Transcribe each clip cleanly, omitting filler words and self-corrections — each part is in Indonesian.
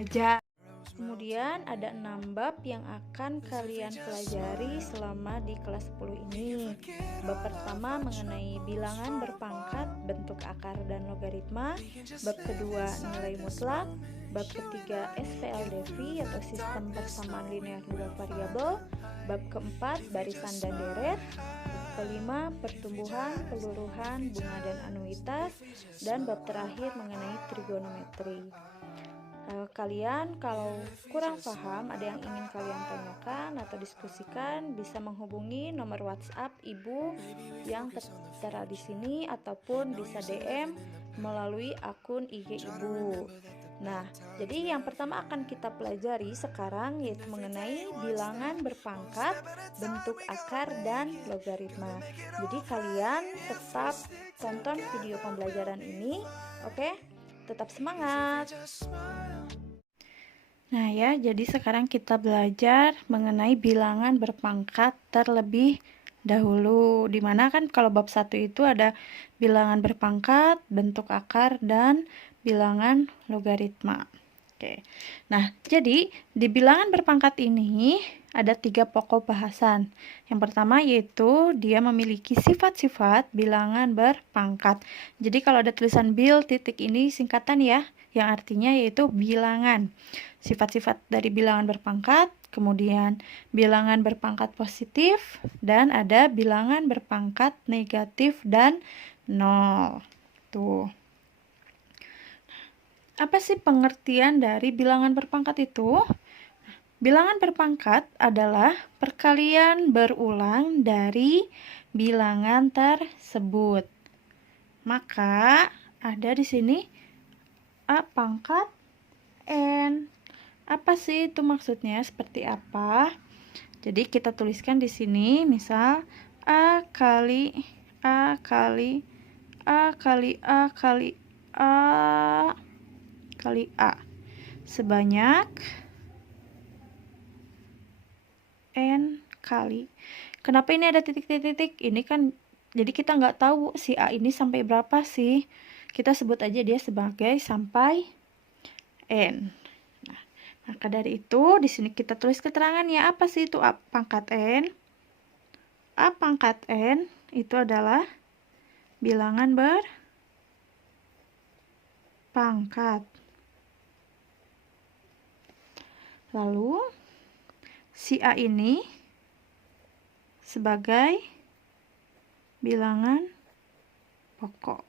aja. Kemudian ada 6 bab yang akan kalian pelajari selama di kelas 10 ini. Bab pertama mengenai bilangan berpangkat, bentuk akar dan logaritma. Bab kedua nilai mutlak. Bab ketiga SPLDV atau sistem persamaan linear dua variabel. Bab keempat barisan dan deret. Bab kelima pertumbuhan, peluruhan, bunga dan anuitas. Dan bab terakhir mengenai trigonometri. Kalian kalau kurang paham, ada yang ingin kalian tanyakan atau diskusikan, bisa menghubungi nomor WhatsApp Ibu yang tertera di sini ataupun bisa DM melalui akun IG Ibu. Nah, jadi yang pertama akan kita pelajari sekarang yaitu mengenai bilangan berpangkat, bentuk akar dan logaritma. Jadi kalian tetap tonton video pembelajaran ini, oke? Tetap semangat. Nah ya, jadi sekarang kita belajar mengenai bilangan berpangkat terlebih dahulu. Dimana kan kalau bab 1 itu ada bilangan berpangkat, bentuk akar, dan bilangan logaritma. Oke. Nah, jadi di bilangan berpangkat ini ada 3 pokok bahasan. Yang pertama yaitu dia memiliki sifat-sifat bilangan berpangkat. Jadi kalau ada tulisan bil titik ini singkatan ya, yang artinya yaitu bilangan. Sifat-sifat dari bilangan berpangkat, kemudian bilangan berpangkat positif, dan ada bilangan berpangkat negatif dan 0. Tuh. Apa sih pengertian dari bilangan berpangkat itu? Bilangan berpangkat adalah perkalian berulang dari bilangan tersebut. Maka ada di sini A pangkat N. Apa sih itu maksudnya? Seperti apa? Jadi kita tuliskan di sini, misal A kali A kali A kali A kali A kali A sebanyak N kali. Kenapa ini ada titik-titik? Ini kan jadi kita nggak tahu si A ini sampai berapa sih. Kita sebut aja dia sebagai sampai N. Nah, maka dari itu di sini kita tulis keterangannya. Apa sih itu A pangkat N? A pangkat N itu adalah bilangan berpangkat. Lalu si A ini sebagai bilangan pokok.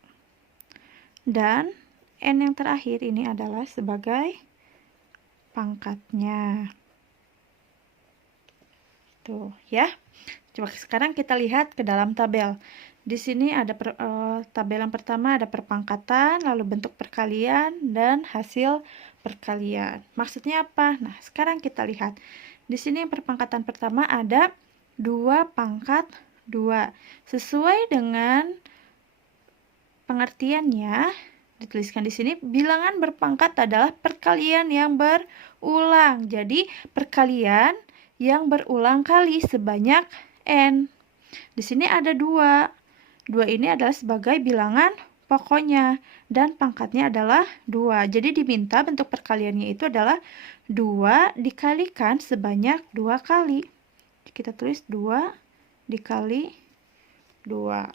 Dan N yang terakhir ini adalah sebagai pangkatnya. Tuh ya. Coba sekarang kita lihat ke dalam tabel. Di sini ada tabel yang pertama ada perpangkatan, lalu bentuk perkalian, dan hasil perkalian. Maksudnya apa? Nah, sekarang kita lihat. Di sini yang perpangkatan pertama ada 2 pangkat 2. Sesuai dengan pengertiannya, dituliskan di sini, bilangan berpangkat adalah perkalian yang berulang. Jadi, perkalian yang berulang kali sebanyak N. Di sini ada 2. 2 ini adalah sebagai bilangan pokoknya dan pangkatnya adalah 2. Jadi diminta bentuk perkaliannya itu adalah 2 dikalikan sebanyak 2 kali. Kita tulis 2 dikali 2.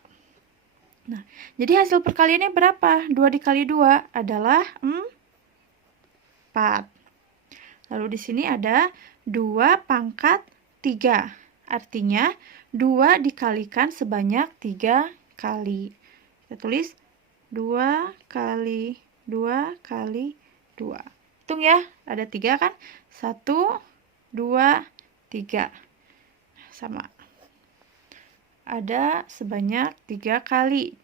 Nah, jadi hasil perkaliannya berapa? 2 dikali 2 adalah 4. Lalu di sini ada 2 pangkat 3. Artinya 2 dikalikan sebanyak 3 kali. Kita tulis 2 kali 2 kali 2. Hitung ya, ada 3 kan? 1, 2, 3. Sama. Ada sebanyak 3 kali.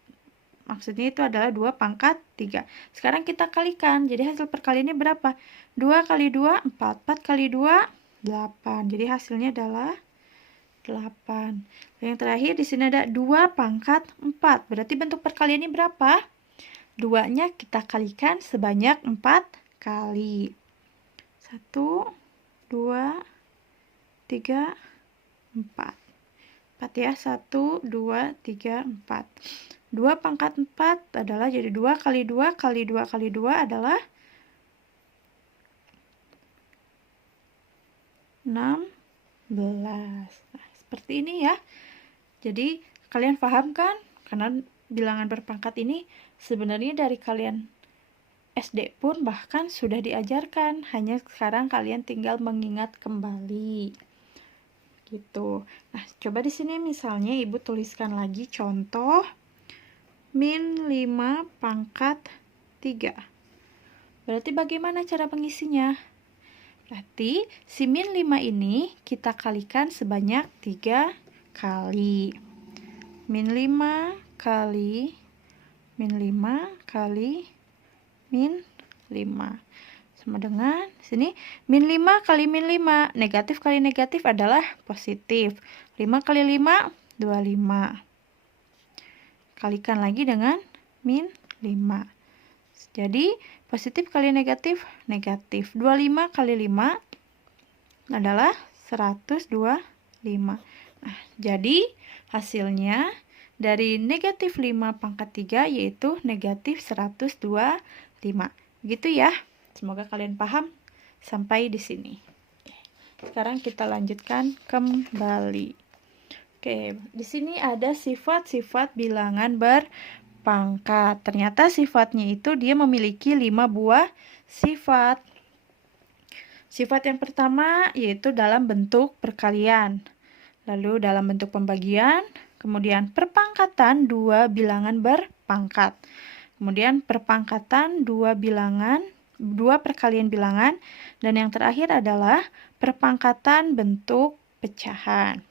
Maksudnya itu adalah 2 pangkat 3. Sekarang kita kalikan. Jadi hasil perkaliannya berapa? 2 kali 2, 4. 4 kali 2, 8. Jadi hasilnya adalah 8. Yang terakhir di sini ada 2 pangkat 4. Berarti bentuk perkaliannya berapa? 2-nya kita kalikan sebanyak 4 kali. 1, 2, 3, 4. 4 ya, 1, 2, 3, 4. 2 pangkat 4 adalah jadi 2 kali 2 kali 2 kali 2 adalah Nah, seperti ini ya. Jadi kalian paham kan? Karena bilangan berpangkat ini sebenarnya dari kalian SD pun bahkan sudah diajarkan, hanya sekarang kalian tinggal mengingat kembali. Gitu. Nah, coba di sini misalnya Ibu tuliskan lagi contoh min 5 pangkat 3. Berarti bagaimana cara mengisinya? Berarti si min 5 ini kita kalikan sebanyak 3 kali. Min 5 kali min 5 kali min 5 sama dengan sini min 5 kali min 5, negatif kali negatif adalah positif. 5 kali 5 25. Kalikan lagi dengan min 5. Jadi positif kali negatif negatif. 25 kali 5 adalah 125. Nah, jadi hasilnya dari negatif 5 pangkat 3 yaitu negatif 125. Gitu ya. Semoga kalian paham sampai di sini. Sekarang kita lanjutkan kembali. Oke, di sini ada sifat-sifat bilangan berpangkat. Ternyata sifatnya itu dia memiliki 5 buah sifat. Sifat yang pertama yaitu dalam bentuk perkalian. Lalu dalam bentuk pembagian, kemudian perpangkatan dua bilangan berpangkat. Kemudian perpangkatan dua perkalian bilangan, dan yang terakhir adalah perpangkatan bentuk pecahan.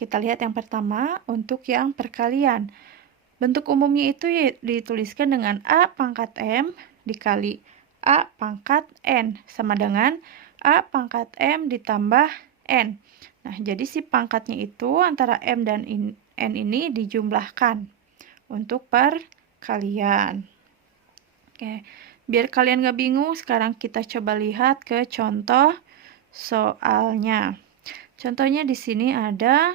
Kita lihat yang pertama untuk yang perkalian. Bentuk umumnya itu dituliskan dengan A pangkat M dikali A pangkat N sama dengan A pangkat M ditambah N. Nah, jadi si pangkatnya itu antara M dan N ini dijumlahkan untuk perkalian. Oke. Biar kalian gak bingung, sekarang kita coba lihat ke contoh soalnya. Contohnya di sini ada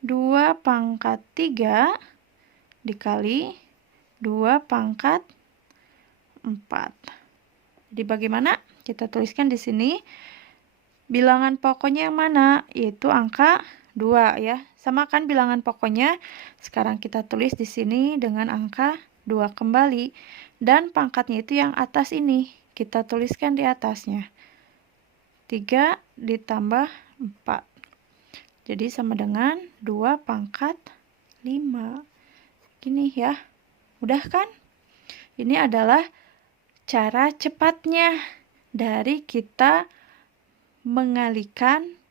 2 pangkat 3 dikali 2 pangkat 4. Jadi bagaimana? Kita tuliskan di sini bilangan pokoknya yang mana? Yaitu angka 2 ya. Sama kan bilangan pokoknya. Sekarang kita tulis di sini dengan angka 2 kembali. Dan pangkatnya itu yang atas ini. Kita tuliskan di atasnya. 3 ditambah 4. Jadi sama dengan 2 pangkat 5. Gini ya. Mudah kan? Ini adalah cara cepatnya dari kita mengalihkan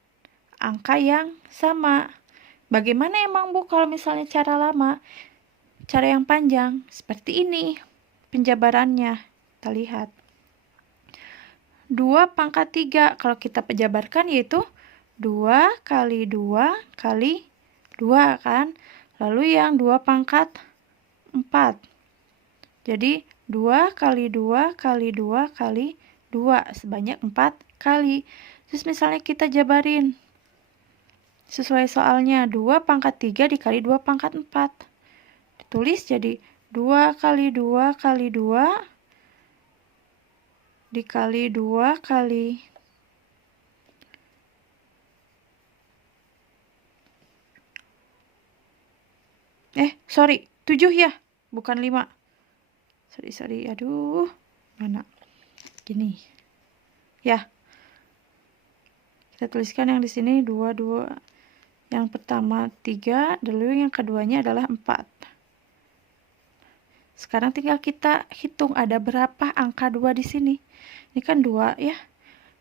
angka yang sama. Bagaimana emang Bu kalau misalnya cara lama? Cara yang panjang seperti ini. Penjabarannya, kita lihat 2 pangkat 3, kalau kita penjabarkan yaitu 2 kali 2 kali 2 kan, lalu yang 2 pangkat 4, jadi 2 kali 2 kali 2 kali 2 sebanyak 4 kali. Terus misalnya kita jabarin sesuai soalnya, 2 pangkat 3 dikali 2 pangkat 4, ditulis jadi 2 kali 2 kali 2 dikali 2 kali 7 ya, bukan 5. Sorry, aduh, mana? Gini. Ya. Kita tuliskan yang di sini 2. Yang pertama 3, lalu yang keduanya adalah 4. Sekarang tinggal kita hitung ada berapa angka 2 di sini. Ini kan 2 ya.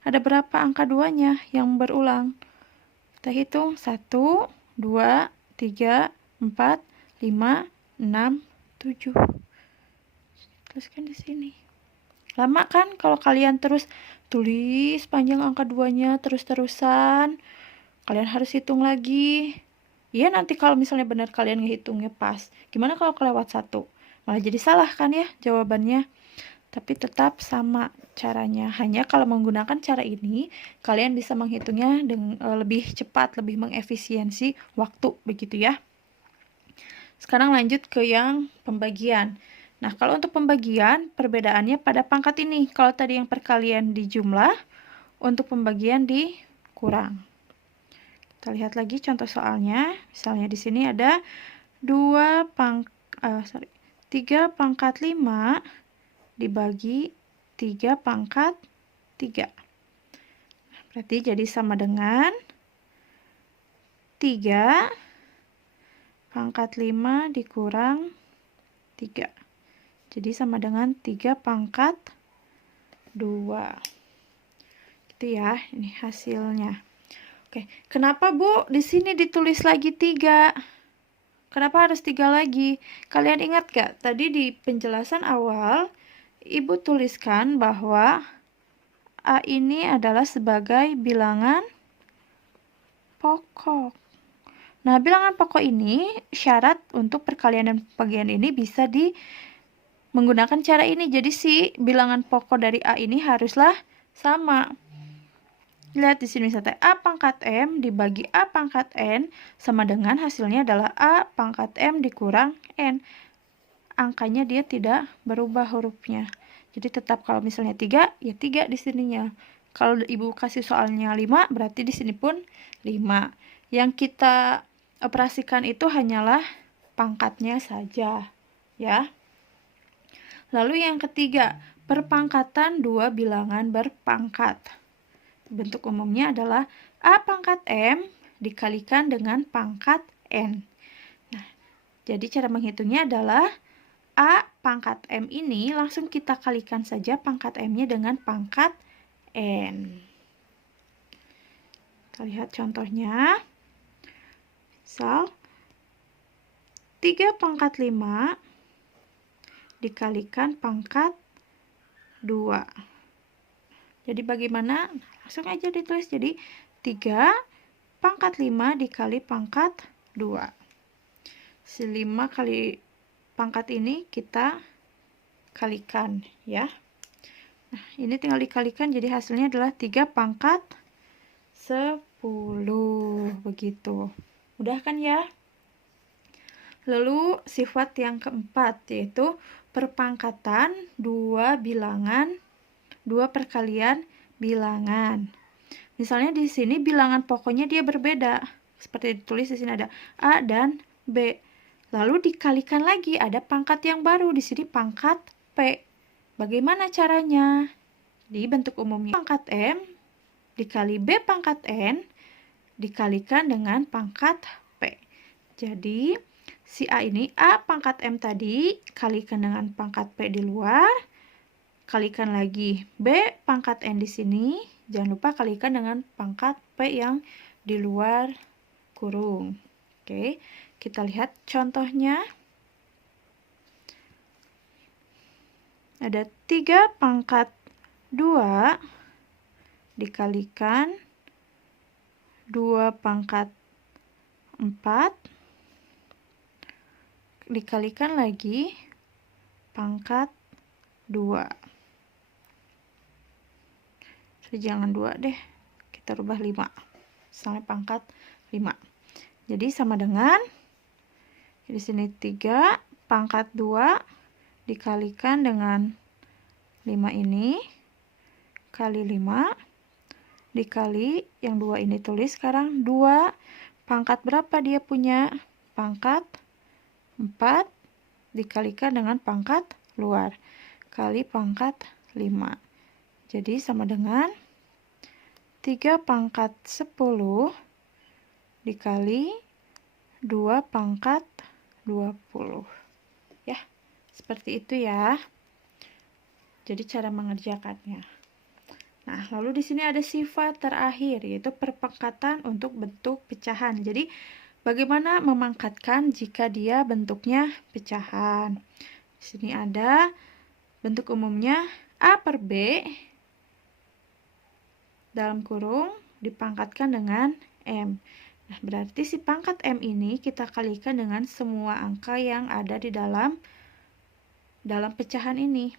Ada berapa angka 2-nya yang berulang? Kita hitung 1, 2, 3, 4, 5, 6, 7. Tuliskan di sini. Lama kan kalau kalian terus tulis panjang angka 2-nya terus-terusan. Kalian harus hitung lagi. Iya, nanti kalau misalnya benar kalian ngehitungnya pas. Gimana kalau kelewat 1? Malah jadi salah kan ya jawabannya. Tapi tetap sama caranya. Hanya kalau menggunakan cara ini, kalian bisa menghitungnya dengan lebih cepat, lebih mengefisiensi waktu, begitu ya. Sekarang lanjut ke yang pembagian. Nah, kalau untuk pembagian, perbedaannya pada pangkat ini. Kalau tadi yang perkalian di jumlah, untuk pembagian di kurang. Kita lihat lagi contoh soalnya. Misalnya di sini ada 3 pangkat 5 dibagi 3 pangkat 3. Berarti jadi sama dengan 3 pangkat 5 dikurang 3. Jadi sama dengan 3 pangkat 2. Gitu ya, ini hasilnya. Oke, kenapa Bu di sini ditulis lagi 3? Kenapa harus 3 lagi? Kalian ingat gak? Tadi di penjelasan awal, Ibu tuliskan bahwa A ini adalah sebagai bilangan pokok. Nah, bilangan pokok ini syarat untuk perkalian dan pembagian ini bisa menggunakan cara ini. Jadi si bilangan pokok dari A ini haruslah sama. Lihat di sini misalnya A pangkat M dibagi A pangkat N sama dengan hasilnya adalah A pangkat M dikurang N. Angkanya dia tidak berubah hurufnya. Jadi tetap kalau misalnya 3, ya 3 di sininya. Kalau Ibu kasih soalnya 5, berarti di sini pun 5. Yang kita operasikan itu hanyalah pangkatnya saja, ya. Lalu yang ketiga, perpangkatan dua bilangan berpangkat. Bentuk umumnya adalah A pangkat M dikalikan dengan pangkat N. Nah, jadi cara menghitungnya adalah A pangkat M ini langsung kita kalikan saja pangkat M-nya dengan pangkat N. Kita lihat contohnya. Misal, 3 pangkat 5 dikalikan pangkat 2. Jadi bagaimana? Langsung aja ditulis. Jadi 3 pangkat 5 dikali pangkat 2. Si 5 kali pangkat ini kita kalikan, ya. Nah, ini tinggal dikalikan, jadi hasilnya adalah 3 pangkat 10. Begitu. Mudah kan ya? Lalu sifat yang keempat, yaitu perpangkatan dua perkalian bilangan. Misalnya di sini bilangan pokoknya dia berbeda. Seperti ditulis di sini ada A dan B. Lalu dikalikan lagi, ada pangkat yang baru, di sini pangkat P. Bagaimana caranya? Di bentuk umumnya, pangkat M dikali B pangkat N dikalikan dengan pangkat P. Jadi, si A ini, A pangkat M tadi, kalikan dengan pangkat P di luar, kalikan lagi B pangkat N di sini, jangan lupa kalikan dengan pangkat P yang di luar kurung. Oke. Kita lihat contohnya. Ada 3 pangkat 2 dikalikan 2 pangkat 4 dikalikan lagi pangkat 2. Jadi jangan 2 deh, kita rubah 5 sampai pangkat 5. Jadi sama dengan di sini 3 pangkat 2 dikalikan dengan 5 ini kali 5 dikali yang 2 ini tulis sekarang 2 pangkat berapa dia punya? Pangkat 4 dikalikan dengan pangkat luar kali pangkat 5. Jadi sama dengan 3 pangkat 10 dikali 2 pangkat 20. Ya, seperti itu ya. Jadi cara mengerjakannya. Nah, lalu di sini ada sifat terakhir, yaitu perpangkatan untuk bentuk pecahan. Jadi, bagaimana memangkatkan jika dia bentuknya pecahan? Di sini ada bentuk umumnya A per B dalam kurung dipangkatkan dengan M. Nah, berarti si pangkat M ini kita kalikan dengan semua angka yang ada di dalam pecahan ini.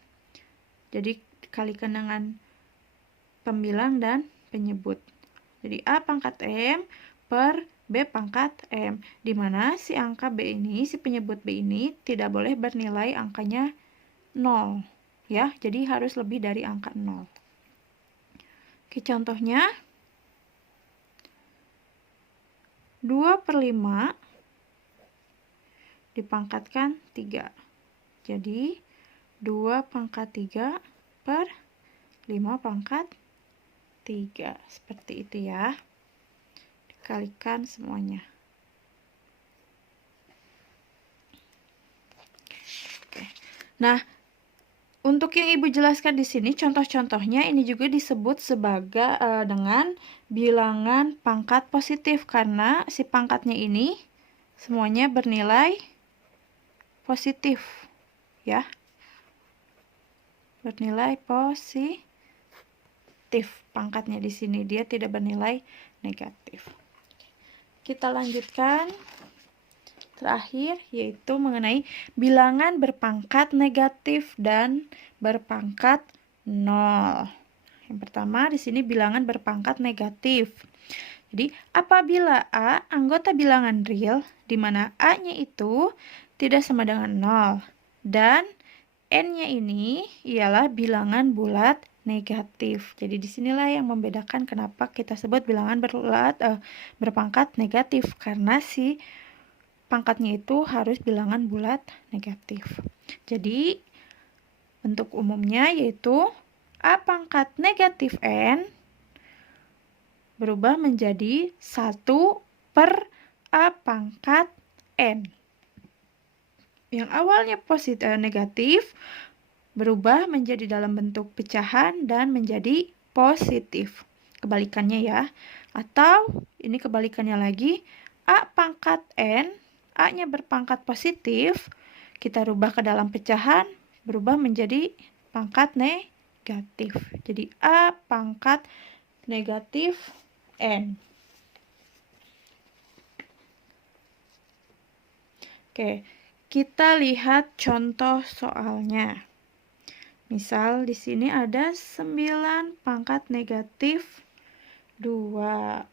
Jadi, dikalikan dengan pembilang dan penyebut. Jadi, A pangkat M per B pangkat M. Di mana si angka B ini, si penyebut B ini tidak boleh bernilai angkanya 0. Ya, jadi harus lebih dari angka 0. Oke, contohnya. 2/5 dipangkatkan 3. Jadi 2/3 per 5/3. Seperti itu ya. Dikalikan semuanya. Oke. Nah, untuk yang Ibu jelaskan di sini, contoh-contohnya ini juga disebut sebagai dengan bilangan pangkat positif karena si pangkatnya ini semuanya bernilai positif, ya. Bernilai positif pangkatnya di sini, dia tidak bernilai negatif. Kita lanjutkan. Terakhir yaitu mengenai bilangan berpangkat negatif dan berpangkat 0. Yang pertama di sini bilangan berpangkat negatif. Jadi apabila A anggota bilangan real di mana A-nya itu tidak sama dengan 0 dan N-nya ini ialah bilangan bulat negatif. Jadi disinilah yang membedakan kenapa kita sebut bilangan berpangkat negatif, karena si pangkatnya itu harus bilangan bulat negatif. Jadi bentuk umumnya yaitu A pangkat negatif N berubah menjadi 1 per A pangkat N. Yang awalnya negatif berubah menjadi dalam bentuk pecahan dan menjadi positif. Kebalikannya ya. Atau ini kebalikannya lagi, A pangkat N, A-nya berpangkat positif, kita rubah ke dalam pecahan, berubah menjadi pangkat negatif. Jadi A pangkat negatif N. Oke, kita lihat contoh soalnya. Misal di sini ada 9 pangkat negatif 2.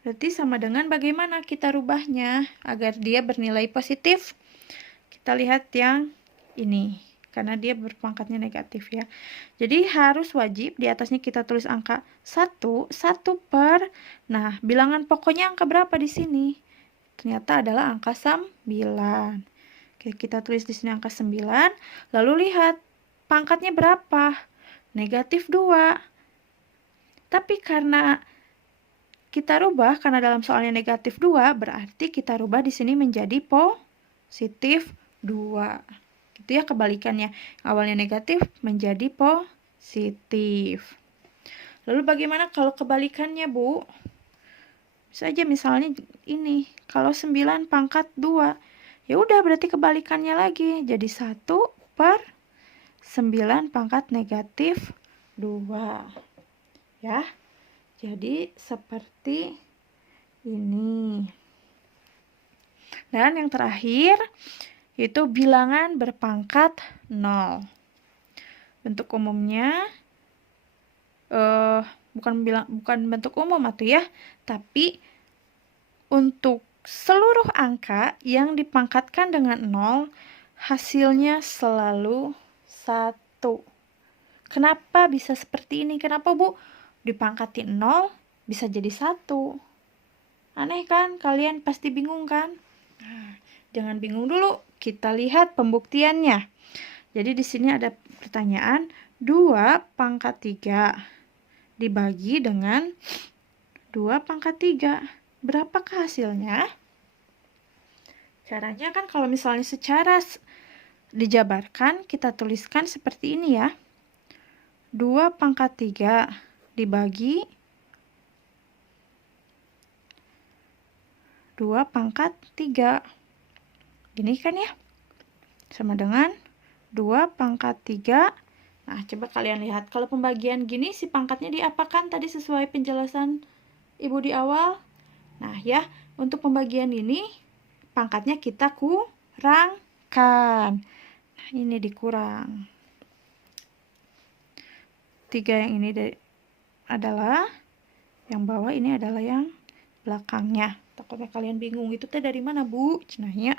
Berarti sama dengan bagaimana kita rubahnya agar dia bernilai positif. Kita lihat yang ini, karena dia berpangkatnya negatif ya. Jadi harus wajib di atasnya kita tulis angka 1 per. Nah, bilangan pokoknya angka berapa di sini? Ternyata adalah angka 9. Oke, kita tulis di sini angka 9. Lalu lihat pangkatnya berapa? Negatif 2. Tapi karena kita rubah, karena dalam soalnya negatif 2, berarti kita rubah di sini menjadi positif 2. Gitu ya kebalikannya. Awalnya negatif menjadi positif. Lalu bagaimana kalau kebalikannya, Bu? Bisa aja misalnya ini, kalau 9 pangkat 2. Ya udah berarti kebalikannya lagi. Jadi 1 per 9 pangkat negatif 2. Ya. Jadi seperti ini. Dan yang terakhir yaitu bilangan berpangkat 0. Bentuk umumnya bukan bentuk umum atau ya, tapi untuk seluruh angka yang dipangkatkan dengan 0 hasilnya selalu 1. Kenapa bisa seperti ini? Kenapa, Bu? Dipangkatin 0 bisa jadi 1. Aneh kan? Kalian pasti bingung kan? Nah, jangan bingung dulu. Kita lihat pembuktiannya. Jadi di sini ada pertanyaan 2 pangkat 3 dibagi dengan 2 pangkat 3. Berapakah hasilnya? Caranya kan kalau misalnya secara dijabarkan, kita tuliskan seperti ini ya. 2 pangkat 3 dibagi 2 pangkat 3. Gini kan ya? Sama dengan 2 pangkat 3. Nah, coba kalian lihat. Kalau pembagian gini, si pangkatnya diapakan tadi sesuai penjelasan Ibu di awal? Nah, ya, untuk pembagian ini, pangkatnya kita kurangkan. Nah, ini dikurang. 3 yang ini adalah yang bawah, ini adalah yang belakangnya. Takutnya kalian bingung, itu teh dari mana, Bu? Cenahnya.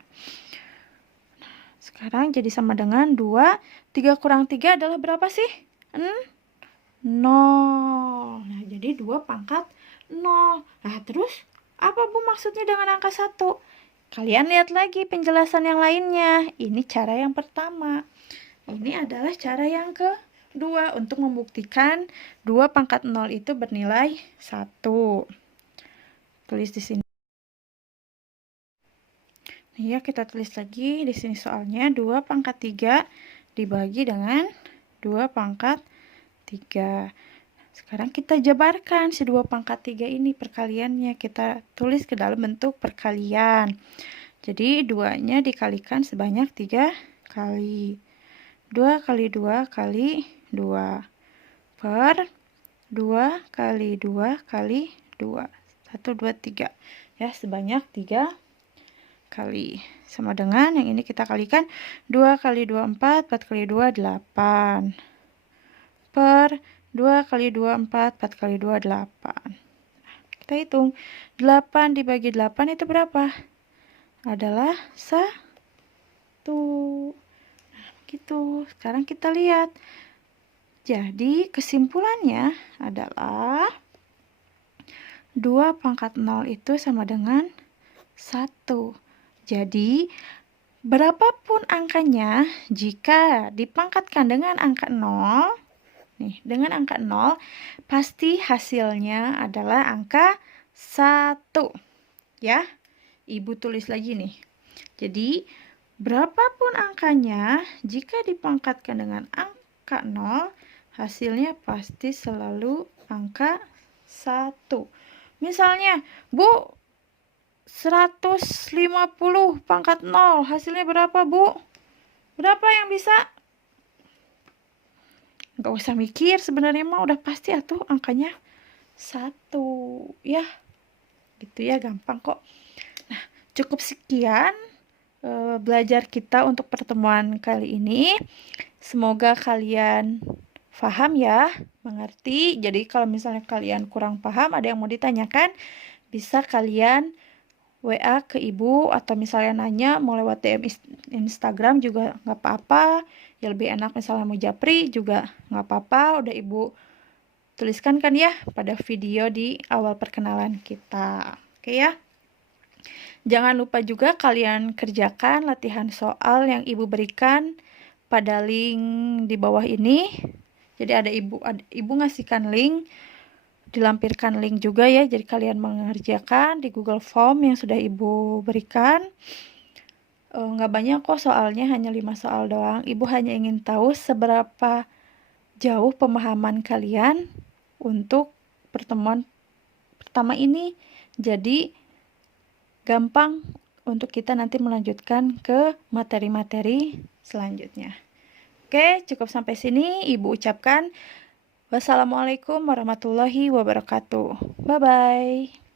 Sekarang jadi sama dengan 2. 3 kurang 3 adalah berapa sih? 0. Nah, jadi 2 pangkat 0. Nah, terus apa Bu maksudnya dengan angka 1? Kalian lihat lagi penjelasan yang lainnya. Ini cara yang pertama. Ini adalah cara yang kedua untuk membuktikan 2 pangkat 0 itu bernilai 1. Tulis di sini. Ya, kita tulis lagi di sini soalnya 2 pangkat 3 dibagi dengan 2 pangkat 3. Sekarang kita jabarkan si 2 pangkat 3 ini perkaliannya. Kita tulis ke dalam bentuk perkalian. Jadi 2-nya dikalikan sebanyak 3 kali. 2 kali 2 kali 2 per 2 kali 2 kali 2. 1, 2, 3. Ya, sebanyak 3 kali, sama dengan yang ini kita kalikan 2 kali 2 4, 4 kali 2 8 per 2 kali 2 4, 4 kali 2 8. Kita hitung 8 dibagi 8 itu berapa? Adalah 1. Nah, gitu. Sekarang kita lihat. Jadi kesimpulannya adalah 2 pangkat 0 itu sama dengan 1. Jadi, berapapun angkanya, jika dipangkatkan dengan angka 0, dengan angka 0, pasti hasilnya adalah angka 1. Ya, Ibu tulis lagi nih. Jadi, berapapun angkanya, jika dipangkatkan dengan angka 0, hasilnya pasti selalu angka 1. Misalnya, Bu, 150 pangkat 0 hasilnya berapa Bu? Berapa yang bisa? Nggak usah mikir, sebenarnya mah udah pasti atuh angkanya 1 ya. Gitu ya, gampang kok. Nah, cukup sekian belajar kita untuk pertemuan kali ini. Semoga kalian paham ya, mengerti. Jadi kalau misalnya kalian kurang paham, ada yang mau ditanyakan, bisa kalian WA ke Ibu, atau misalnya nanya mau lewat DM Instagram juga nggak apa-apa. Ya lebih enak misalnya mau japri juga nggak apa-apa, udah Ibu tuliskan kan ya pada video di awal perkenalan kita. Oke ya. Jangan lupa juga kalian kerjakan latihan soal yang Ibu berikan pada link di bawah ini. Jadi ada Ibu ngasihkan link, dilampirkan link juga ya, jadi kalian mengerjakan di Google Form yang sudah Ibu berikan. Nggak banyak kok soalnya, hanya 5 soal doang. Ibu hanya ingin tahu seberapa jauh pemahaman kalian untuk pertemuan pertama ini. Jadi gampang untuk kita nanti melanjutkan ke materi-materi selanjutnya. Oke, cukup sampai sini Ibu ucapkan wassalamualaikum warahmatullahi wabarakatuh. Bye-bye.